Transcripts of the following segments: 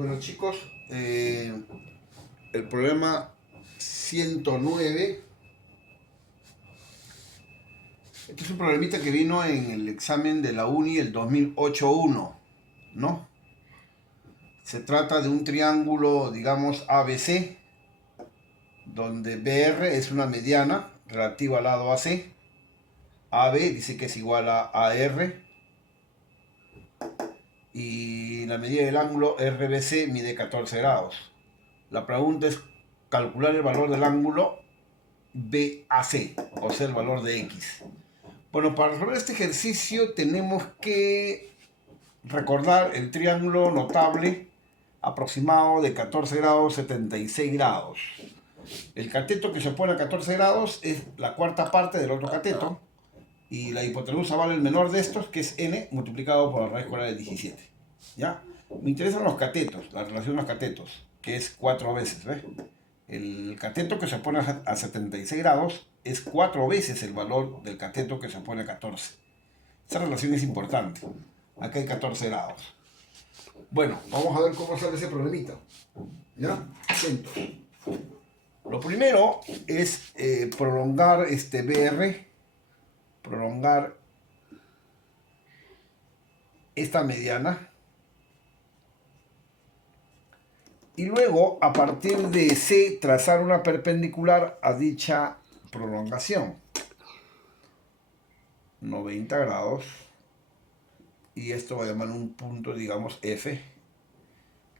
Bueno chicos, el problema 109, este es un problemita que vino en el examen de la Uni el 2008-1, ¿no? Se trata de un triángulo, digamos, ABC, donde BR es una mediana relativa al lado AC, AB dice que es igual a AR, y la medida del ángulo RBC mide 14 grados. La pregunta es calcular el valor del ángulo BAC, o sea, el valor de X. Bueno, para resolver este ejercicio tenemos que recordar el triángulo notable aproximado de 14 grados, 76 grados. El cateto que se opone a 14 grados es la cuarta parte del otro cateto y la hipotenusa vale el menor de estos, que es n, multiplicado por la raíz cuadrada de 17. ¿Ya? Me interesan los catetos, la relación de los catetos, que es 4 veces, ¿ves? El cateto que se opone a 76 grados es 4 veces el valor del cateto que se opone a 14. Esa relación es importante. Acá hay 14 grados. Bueno, vamos a ver cómo sale ese problemita. ¿Ya? Atentos. Lo primero es prolongar este BR, prolongar esta mediana. Y luego, a partir de C, trazar una perpendicular a dicha prolongación. 90 grados. Y esto va a llamar un punto, digamos, F.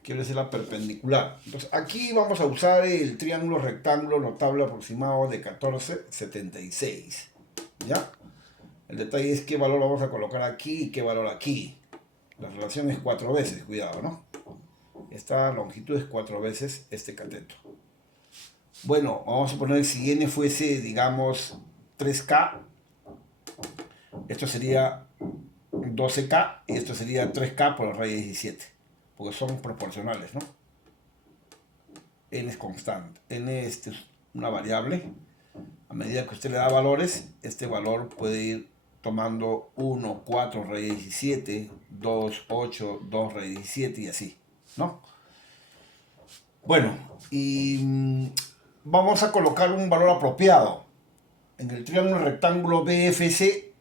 Quiere decir la perpendicular. Entonces, aquí vamos a usar el triángulo rectángulo notable aproximado de 14,76. ¿Ya? El detalle es qué valor vamos a colocar aquí y qué valor aquí. La relación es 4 veces, cuidado, ¿no? Esta longitud es 4 veces este cateto. Bueno, vamos a poner si n fuese, digamos, 3K, esto sería 12K y esto sería 3K por la raíz de 17, porque son proporcionales, ¿no? N es constante, n es una variable. A medida que usted le da valores, este valor puede ir tomando 1, 4 raíz de 17, 2, 8, 2 raíz de 17 y así, ¿no? Bueno, y vamos a colocar un valor apropiado. En el triángulo rectángulo BFC,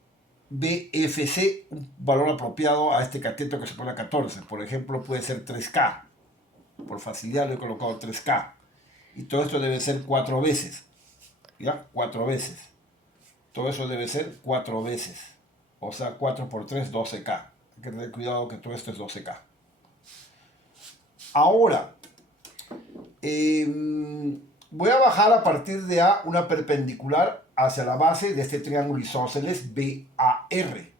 un valor apropiado a este cateto que se pone a 14. Por ejemplo, puede ser 3K. Por facilidad le he colocado 3K. Y todo esto debe ser 4 veces. ¿Ya? 4 veces. Todo eso debe ser 4 veces. O sea, 4 por 3, 12K. Hay que tener cuidado que todo esto es 12K. Ahora, voy a bajar a partir de A una perpendicular hacia la base de este triángulo isósceles BAR.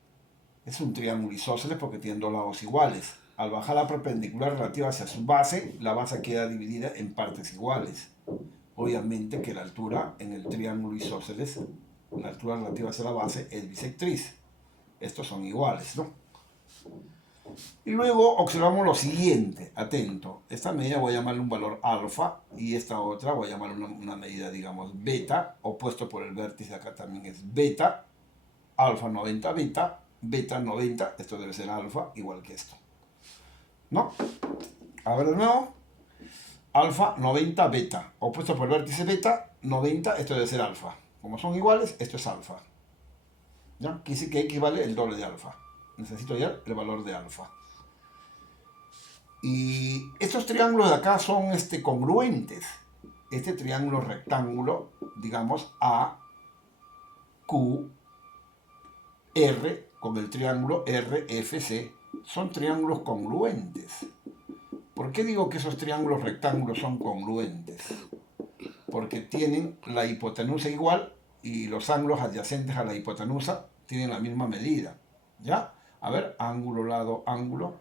Es un triángulo isósceles porque tiene dos lados iguales. Al bajar la perpendicular relativa hacia su base, la base queda dividida en partes iguales. Obviamente que la altura en el triángulo isósceles, la altura relativa hacia la base, es bisectriz. Estos son iguales, ¿no? Y luego observamos lo siguiente, atento. Esta medida voy a llamarle un valor alfa y esta otra voy a llamarle una medida, digamos, beta, opuesto por el vértice acá también es beta, alfa 90 beta, beta 90, esto debe ser alfa, igual que esto. ¿No? A ver de nuevo. Alfa 90 beta, opuesto por el vértice beta, 90, esto debe ser alfa. Como son iguales, esto es alfa. ¿Ya? Quiere decir que X vale el doble de alfa. Necesito hallar el valor de alfa. Y estos triángulos de acá son congruentes. Este triángulo rectángulo, digamos A, Q, R, con el triángulo RFC, son triángulos congruentes. ¿Por qué digo que esos triángulos rectángulos son congruentes? Porque tienen la hipotenusa igual y los ángulos adyacentes a la hipotenusa tienen la misma medida. ¿Ya? A ver, ángulo, lado, ángulo,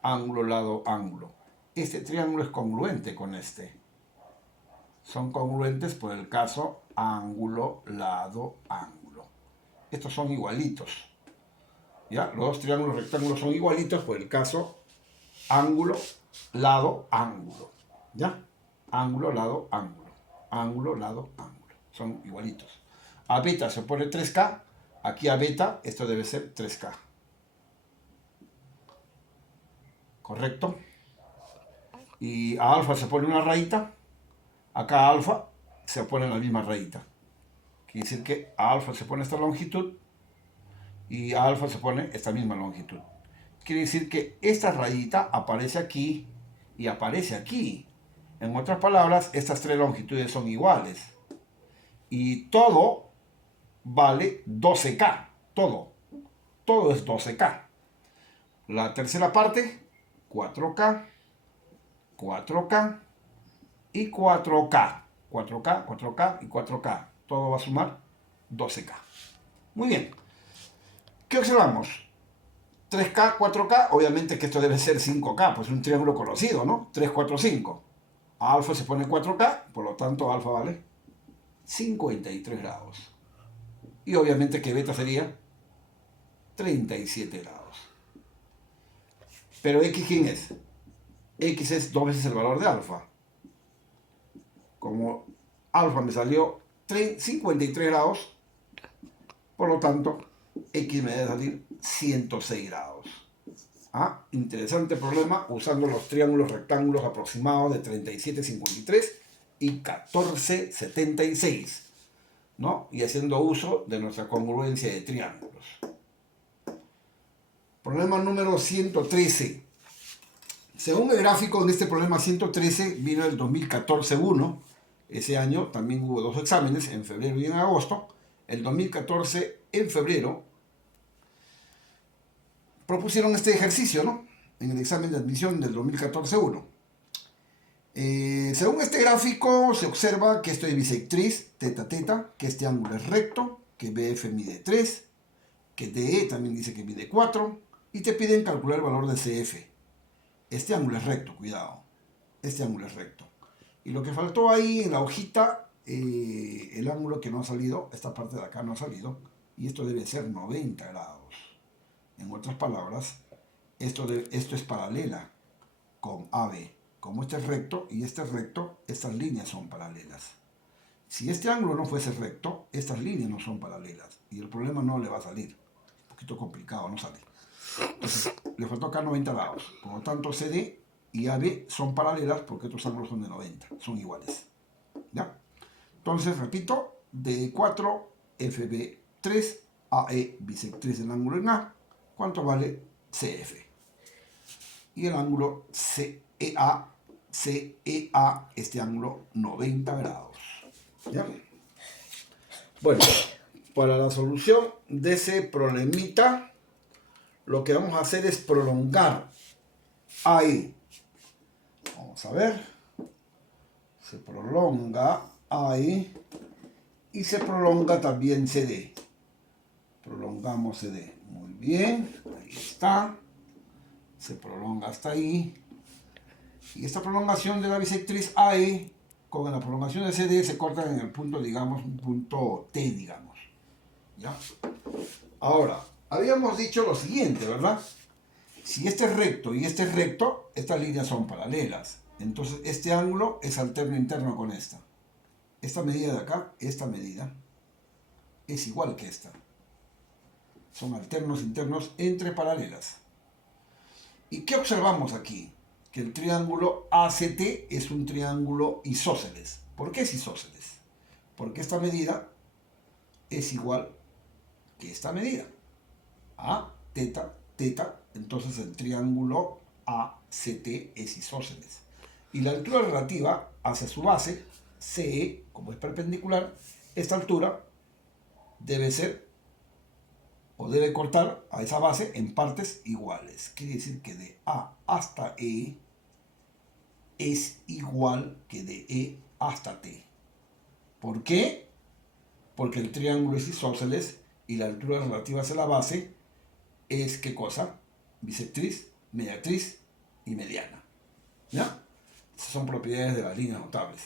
ángulo, lado, ángulo. Este triángulo es congruente con este. Son congruentes por el caso ángulo, lado, ángulo. Estos son igualitos. ¿Ya? Los dos triángulos rectángulos son igualitos por el caso ángulo, lado, ángulo. ¿Ya? Ángulo, lado, ángulo. Ángulo, lado, ángulo. Son igualitos. A beta se pone 3K. Aquí a beta esto debe ser 3K. ¿Correcto? y a alfa se pone una rayita, acá a alfa se pone la misma rayita. Quiere decir que a alfa se pone esta longitud y a alfa se pone esta misma longitud. Quiere decir que esta rayita aparece aquí y aparece aquí. En otras palabras, estas tres longitudes son iguales. Y todo vale 12K. Todo es 12K. La tercera parte, 4K, 4K y 4K. 4K, 4K y 4K. Todo va a sumar 12K. Muy bien. ¿Qué observamos? 3K, 4K, obviamente que esto debe ser 5K, pues es un triángulo conocido, ¿no? 3, 4, 5. A alfa se pone 4K, por lo tanto alfa vale 53 grados. Y obviamente que beta sería 37 grados. Pero X, ¿quién es? X es 2 veces el valor de alfa. Como alfa me salió 53 grados, por lo tanto X me debe salir 106 grados. Ah, interesante problema usando los triángulos rectángulos aproximados de 37,53 y 14,76, ¿no? Y haciendo uso de nuestra congruencia de triángulos. Problema número 113. Según el gráfico en este problema 113 vino el 2014-1. Ese año también hubo 2 exámenes, en febrero y en agosto. El 2014, en febrero, propusieron este ejercicio, ¿no? En el examen de admisión del 2014-1. Según este gráfico, se observa que esto es bisectriz, teta, teta, que este ángulo es recto, que BF mide 3, que DE también dice que mide 4, y te piden calcular el valor de CF. Este ángulo es recto, cuidado. Este ángulo es recto. Y lo que faltó ahí en la hojita, el ángulo que no ha salido, esta parte de acá no ha salido, y esto debe ser 90 grados. En otras palabras, esto es paralela con AB. Como este es recto y este es recto, estas líneas son paralelas. Si este ángulo no fuese recto, estas líneas no son paralelas. Y el problema no le va a salir. Un poquito complicado, no sale. Entonces, le faltó acá 90 grados. Por lo tanto, CD y AB son paralelas porque estos ángulos son de 90. Son iguales. ¿Ya? Entonces, repito, D4, FB3, AE bisectriz del ángulo en A. ¿Cuánto vale CF? Y el ángulo CEA, este ángulo 90 grados. ¿Ya? Bueno, para la solución de ese problemita, lo que vamos a hacer es prolongar AE. Vamos a ver. Se prolonga AE y se prolonga también CD. Prolongamos CD. Muy bien, ahí está. Se prolonga hasta ahí. Y esta prolongación de la bisectriz AE con la prolongación de CD se cortan en el punto, digamos, un punto T, digamos. ¿Ya? Ahora, habíamos dicho lo siguiente, ¿verdad? Si este es recto y este es recto, estas líneas son paralelas. Entonces, este ángulo es alterno interno con esta. Esta medida de acá, esta medida, es igual que esta. Son alternos internos entre paralelas. ¿Y qué observamos aquí? Que el triángulo ACT es un triángulo isósceles. ¿Por qué es isósceles? Porque esta medida es igual que esta medida. A, teta, teta. Entonces el triángulo ACT es isósceles. Y la altura relativa hacia su base, CE, como es perpendicular, esta altura debe ser o debe cortar a esa base en partes iguales. Quiere decir que de A hasta E es igual que de E hasta T. ¿Por qué? Porque el triángulo es isósceles y la altura relativa hacia la base es, ¿qué cosa? Bisectriz, mediatriz y mediana. ¿Ya? Esas son propiedades de las líneas notables.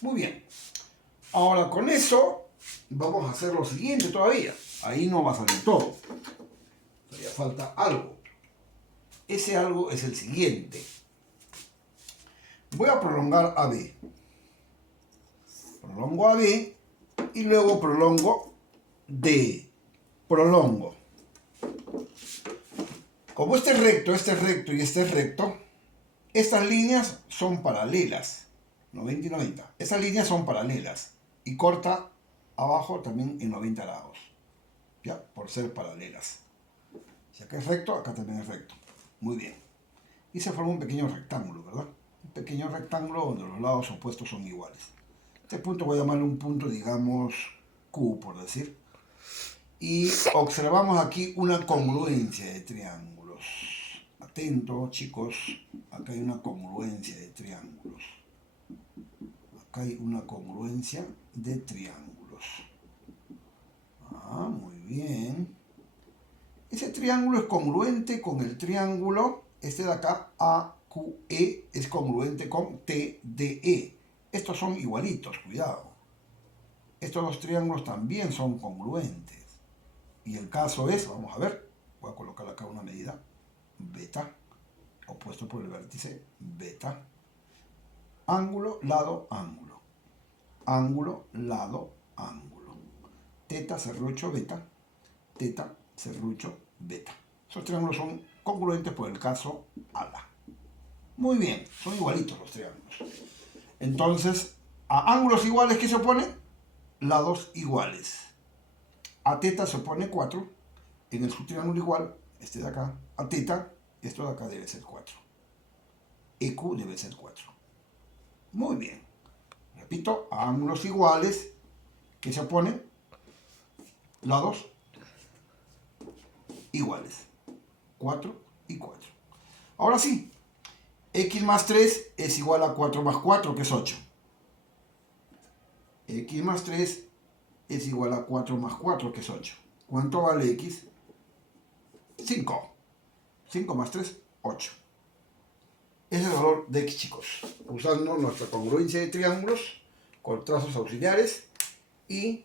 Muy bien. Ahora con eso vamos a hacer lo siguiente todavía. Ahí no va a salir todo. Todavía falta algo. Ese algo es el siguiente. Voy a prolongar AB. Prolongo AB y luego prolongo D. Prolongo. Como este es recto y este es recto, Estas líneas son paralelas, 90 y 90. Estas líneas son paralelas y corta abajo también en 90 grados, ya, por ser paralelas. Si acá es recto, acá también es recto. Muy bien. Y se forma un pequeño rectángulo, ¿verdad? Un pequeño rectángulo donde los lados opuestos son iguales. Este punto voy a llamarle un punto, digamos, Q, por decir. Y observamos aquí una congruencia de triángulos. Atento, chicos, acá hay una congruencia de triángulos. Acá hay una congruencia de triángulos. Ah, muy bien. Ese triángulo es congruente con el triángulo, este de acá, AQE, es congruente con TDE. Estos son igualitos, cuidado. Estos dos triángulos también son congruentes. Y el caso es, vamos a ver, voy a colocar acá una medida, beta, opuesto por el vértice, beta, ángulo, lado, ángulo, ángulo, lado, ángulo, teta, serrucho, beta, teta, serrucho, beta. Esos triángulos son congruentes por el caso ALA. Muy bien, son igualitos los triángulos. Entonces, a ángulos iguales, ¿qué se opone? Lados iguales. A teta se opone 4, en el subtriángulo igual, este de acá, a teta, esto de acá debe ser 4. EQ debe ser 4. Muy bien. Repito, a ángulos iguales, ¿qué se opone? Lados iguales. 4 y 4. Ahora sí, x más 3 es igual a 4 más 4, que es 8. X más 3 es igual a 4 más 4, que es 8. ¿Cuánto vale x? 5. 5 más 3, 8. Ese es el valor de x, chicos. Usando nuestra congruencia de triángulos con trazos auxiliares y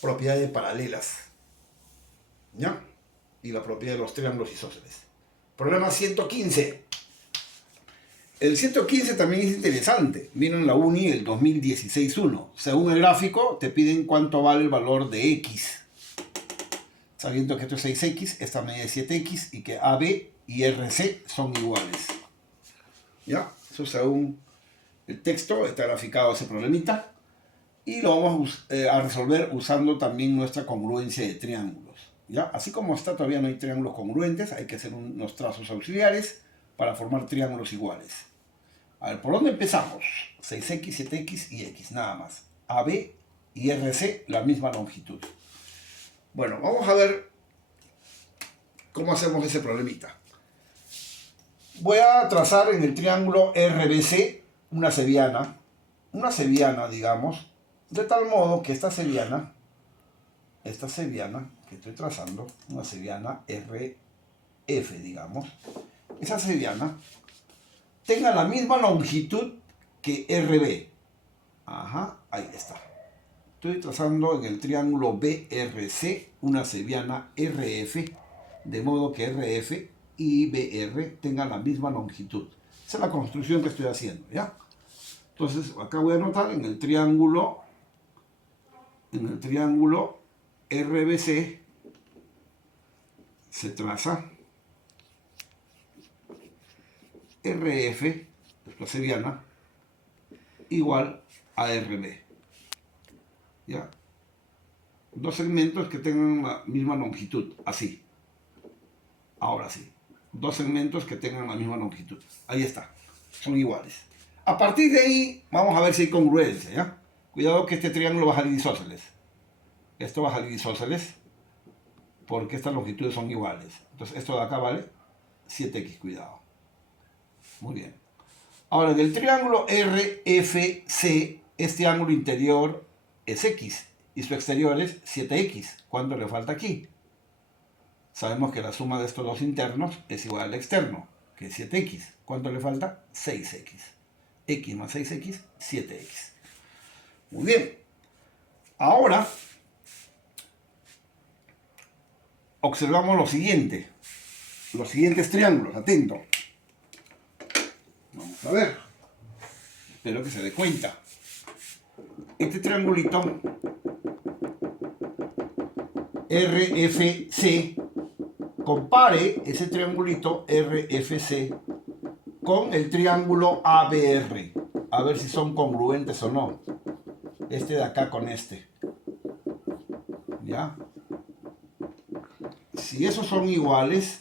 propiedades paralelas. ¿Ya? Y la propiedad de los triángulos isósceles. Problema 115. El 115 también es interesante. Vino en la Uni el 2016-1. Según el gráfico, te piden cuánto vale el valor de x. Sabiendo que esto es 6x, esta medida es 7x y que AB y RC son iguales. ¿Ya? Eso según el texto está graficado ese problemita. Y lo vamos a resolver usando también nuestra congruencia de triángulos. ¿Ya? Así como está, todavía no hay triángulos congruentes, hay que hacer unos trazos auxiliares para formar triángulos iguales. A ver, ¿por dónde empezamos? 6x, 7x y x, nada más. AB y RC, la misma longitud. Bueno, vamos a ver cómo hacemos ese problemita. Voy a trazar en el triángulo RBC una seviana, digamos, de tal modo que esta seviana que estoy trazando, una seviana RF, digamos, esa seviana tenga la misma longitud que RB. Ajá, ahí está. Estoy trazando en el triángulo BRC una seviana RF, de modo que RF y BR tengan la misma longitud. Esa es la construcción que estoy haciendo, ¿ya? Entonces, acá voy a anotar en el triángulo RBC se traza RF, la seviana, igual a RB. ¿Ya? Dos segmentos que tengan la misma longitud, así. Ahora sí. Dos segmentos que tengan la misma longitud. Ahí está. Son iguales. A partir de ahí, vamos a ver si hay congruencia, ¿ya? Cuidado que este triángulo va a salir isósceles. Esto va a salir isósceles porque estas longitudes son iguales. Entonces, esto de acá vale 7x, cuidado. Muy bien. Ahora, del triángulo RFC, este ángulo interior es x y su exterior es 7x. ¿Cuánto le falta aquí? Sabemos que la suma de estos dos internos es igual al externo, que es 7x. ¿Cuánto le falta? 6x. X más 6x, 7x. Muy bien. Ahora, observamos lo siguiente. Los siguientes triángulos, atento. Vamos a ver. Espero que se dé cuenta. Este triangulito RFC, compare ese triangulito RFC con el triángulo ABR. A ver si son congruentes o no. Este de acá con este. ¿Ya? Si esos son iguales,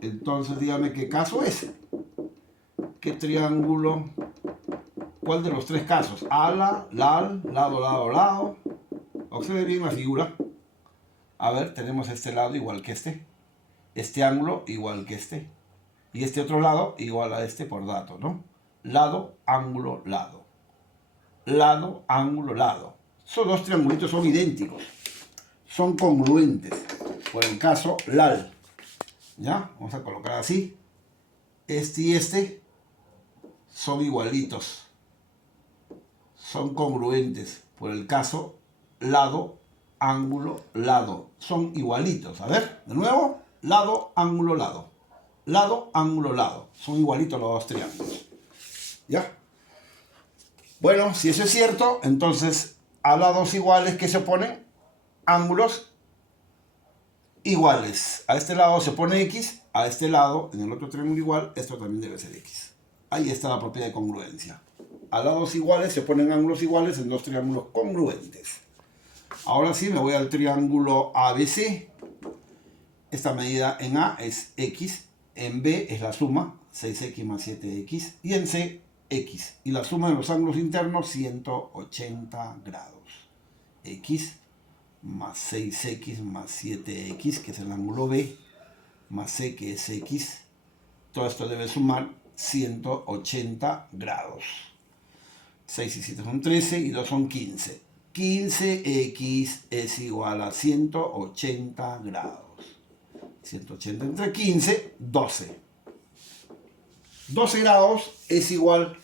entonces dígame qué caso es. ¿Qué triángulo? ¿Cuál de los tres casos? Ala, lal, lado, lado, lado. Observe bien la figura. A ver, tenemos este lado igual que este ángulo igual que y este otro lado igual a este por dato, ¿no? Lado, ángulo, lado. Lado, ángulo, lado. Esos dos triangulitos son idénticos. Son congruentes. Por el caso lal. ¿Ya? Vamos a colocar así. Este y este son igualitos. Son congruentes. Por el caso lado, ángulo, lado. Son igualitos. A ver, de nuevo. Lado, ángulo, lado. Lado, ángulo, lado. Son igualitos los dos triángulos. ¿Ya? Bueno, si eso es cierto, entonces a lados iguales que se oponen, ángulos iguales. A este lado se pone X, a este lado, en el otro triángulo igual, esto también debe ser X. Ahí está la propiedad de congruencia. A lados iguales se ponen ángulos iguales en dos triángulos congruentes. Ahora sí me voy al triángulo ABC. Esta medida en A es X, en B es la suma, 6X más 7X, y en C, X. Y la suma de los ángulos internos, 180 grados. X más 6X más 7X, que es el ángulo B, más C, que es X. Todo esto debe sumar 180 grados. 6 y 7 son 13 y 2 son 15. 15X es igual a 180 grados. 180 entre 15, 12. 12 grados es igual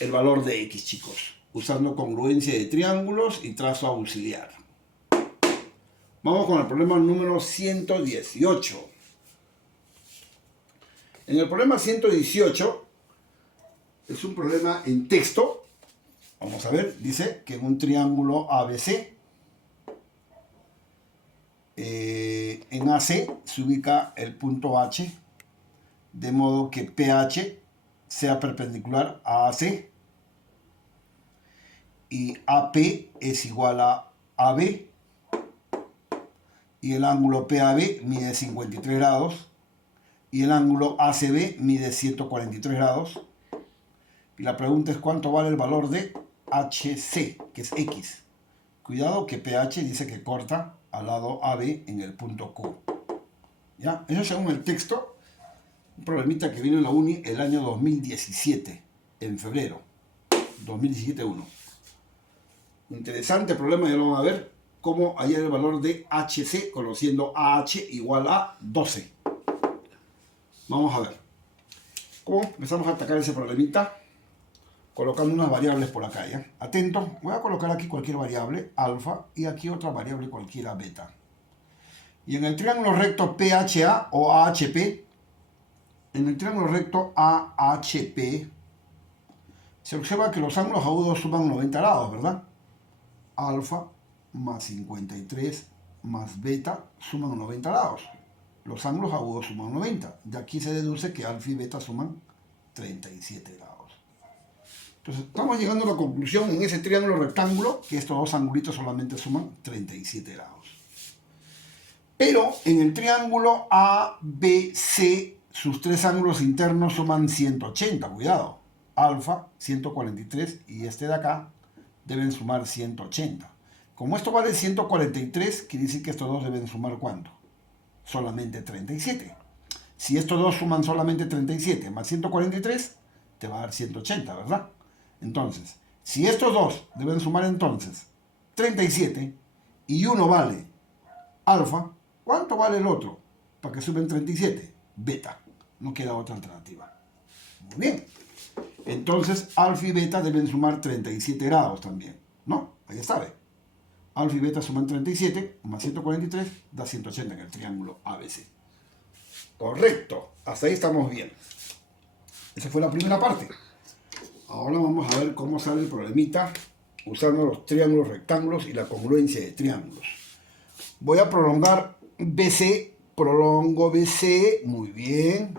el valor de X, chicos, usando congruencia de triángulos y trazo auxiliar. Vamos con el problema número 118. En el problema 118 es un problema en texto. Vamos a ver, dice que en un triángulo ABC, en AC se ubica el punto H, de modo que PH sea perpendicular a AC y AP es igual a AB y el ángulo PAB mide 53 grados y el ángulo ACB mide 143 grados. Y la pregunta es cuánto vale el valor de HC, que es X. Cuidado que PH dice que corta al lado AB en el punto Q. ¿Ya? Eso según el texto, un problemita que vino en la uni el año 2017, en febrero. 2017-1. Interesante problema, ya lo van a ver. Cómo hallar el valor de HC conociendo AH igual a 12. Vamos a ver. ¿Cómo empezamos a atacar ese problemita? Colocando unas variables por acá, ¿ya? Atento, voy a colocar aquí cualquier variable, alfa, y aquí otra variable cualquiera, beta. Y en el triángulo recto PHA o AHP, en el triángulo recto AHP, se observa que los ángulos agudos suman 90 grados, ¿verdad? Alfa más 53 más beta suman 90 grados. Los ángulos agudos suman 90. De aquí se deduce que alfa y beta suman 37 grados. Entonces, estamos llegando a la conclusión en ese triángulo rectángulo que estos dos angulitos solamente suman 37 grados. Pero en el triángulo ABC, sus tres ángulos internos suman 180. Cuidado. Alfa, 143 y este de acá deben sumar 180. Como esto vale 143, quiere decir que estos dos deben sumar ¿cuánto? Solamente 37. Si estos dos suman solamente 37 más 143, te va a dar 180, ¿verdad? Entonces, si estos dos deben sumar entonces 37 y uno vale alfa, ¿cuánto vale el otro? Para que sumen 37, beta. No queda otra alternativa. Muy bien. Entonces, alfa y beta deben sumar 37 grados también, ¿no? Ahí está, ¿ve? Alfa y beta suman 37 más 143 da 180 en el triángulo ABC. Correcto. Hasta ahí estamos bien. Esa fue la primera parte. Ahora vamos a ver cómo sale el problemita usando los triángulos rectángulos y la congruencia de triángulos. Voy a prolongar BC, prolongo BC, muy bien.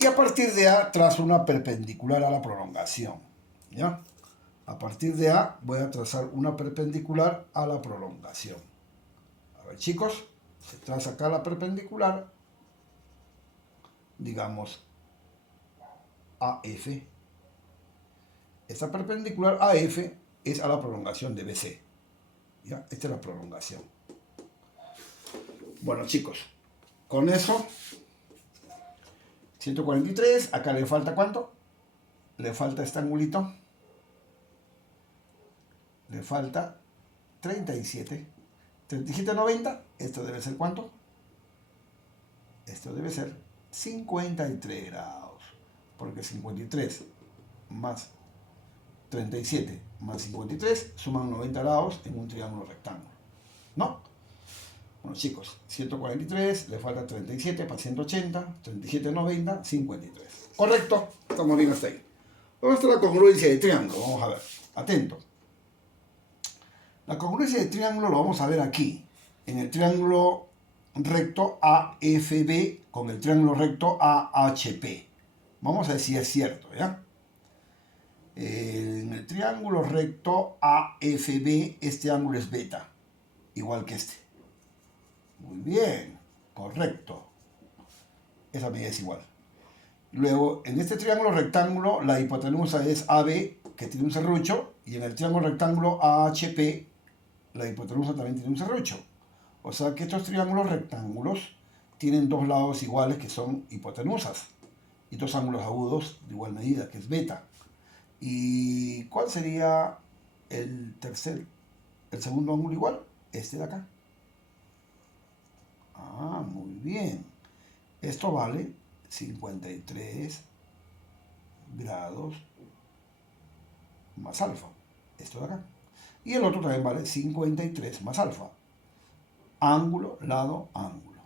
Y a partir de A trazo una perpendicular a la prolongación. ¿Ya? A partir de A voy a trazar una perpendicular a la prolongación. A ver, chicos, se traza acá la perpendicular, digamos, AF. Esta perpendicular AF es a la prolongación de BC. ¿Ya? Esta es la prolongación. Bueno, chicos, con eso, 143, acá le falta ¿cuánto? Le falta este angulito. Le falta 37. 37,90. Esto debe ser ¿cuánto? Esto debe ser 53 grados. Porque 53 más 37 más 53 suman 90 grados en un triángulo rectángulo. ¿No? Bueno, chicos, 143, le falta 37 para 180, 37,90, 53. Correcto, estamos bien hasta ahí. ¿Dónde está la congruencia de triángulo? Vamos a ver, atento. La congruencia de triángulo lo vamos a ver aquí, en el triángulo recto AFB con el triángulo recto AHP. Vamos a ver si es cierto, ¿ya? En el triángulo recto AFB, este ángulo es beta, igual que este. Muy bien, correcto. Esa medida es igual. Luego, en este triángulo rectángulo, la hipotenusa es AB, que tiene un serrucho, y en el triángulo rectángulo AHP, la hipotenusa también tiene un serrucho. O sea que estos triángulos rectángulos tienen dos lados iguales que son hipotenusas, y dos ángulos agudos de igual medida, que es beta. ¿Y cuál sería el segundo ángulo igual? Este de acá. Ah, muy bien. Esto vale 53 grados más alfa. Esto de acá. Y el otro también vale 53 más alfa. Ángulo, lado, ángulo.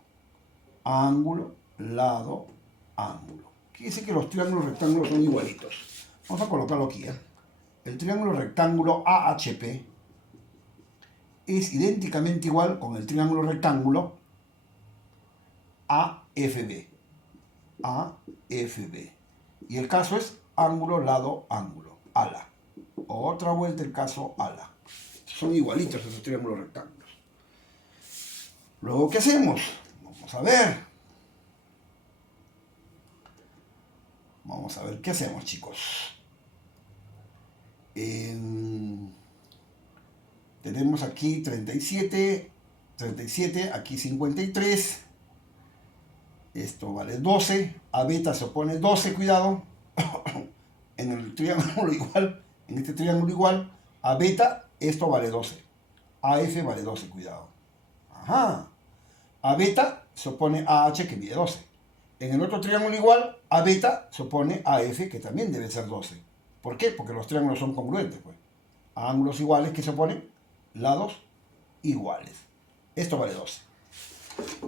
Ángulo, lado, ángulo. Quiere decir que los triángulos rectángulos son igualitos. Vamos a colocarlo aquí. El triángulo rectángulo AHP es idénticamente igual con el triángulo rectángulo AFB. AFB. Y el caso es ángulo, lado, ángulo. Ala. Otra vuelta el caso ala. Son igualitos esos triángulos rectángulos. Luego, ¿qué hacemos? Vamos a ver. Vamos a ver qué hacemos, chicos. Tenemos aquí 37, aquí 53. Esto vale 12. A beta se opone 12, cuidado. En el triángulo igual, en este triángulo igual, a beta esto vale 12. AF vale 12, cuidado. Ajá. A beta se opone a AH, que mide 12. En el otro triángulo igual, a beta se opone a AF, que también debe ser 12. ¿Por qué? Porque los triángulos son congruentes, pues. A ángulos iguales, que se oponen, lados iguales. Esto vale 12.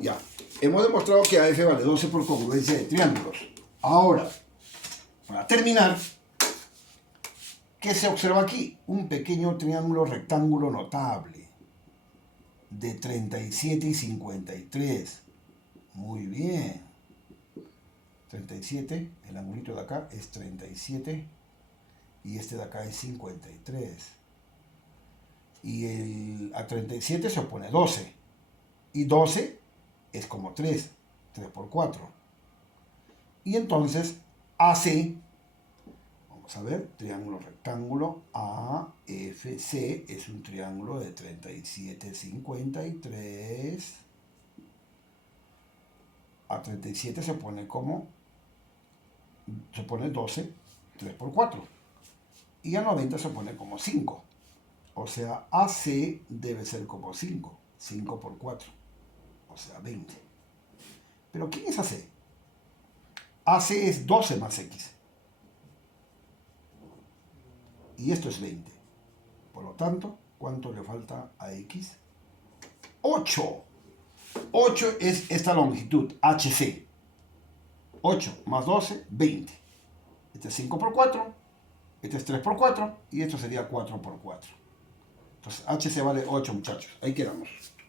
Ya. Hemos demostrado que AF vale 12 por congruencia de triángulos. Ahora, para terminar, ¿qué se observa aquí? Un pequeño triángulo rectángulo notable de 37 y 53. Muy bien. 37, el angulito de acá es 37 y este de acá es 53. Y a 37 se opone 12. Y 12 es como 3 por 4. Y entonces AC, vamos a ver, triángulo rectángulo AFC es un triángulo de 37, 53. A 37 se pone 12, 3 por 4. Y a 90 se pone como 5. O sea, AC debe ser como 5. 5 por 4. O sea, 20. ¿Pero quién es AC? AC es 12 más X. Y esto es 20. Por lo tanto, ¿cuánto le falta a X? 8. 8 es esta longitud, HC. 8 más 12, 20. Este es 5 por 4, este es 3 por 4 y esto sería 4 por 4. Entonces HC vale 8, muchachos. Ahí quedamos.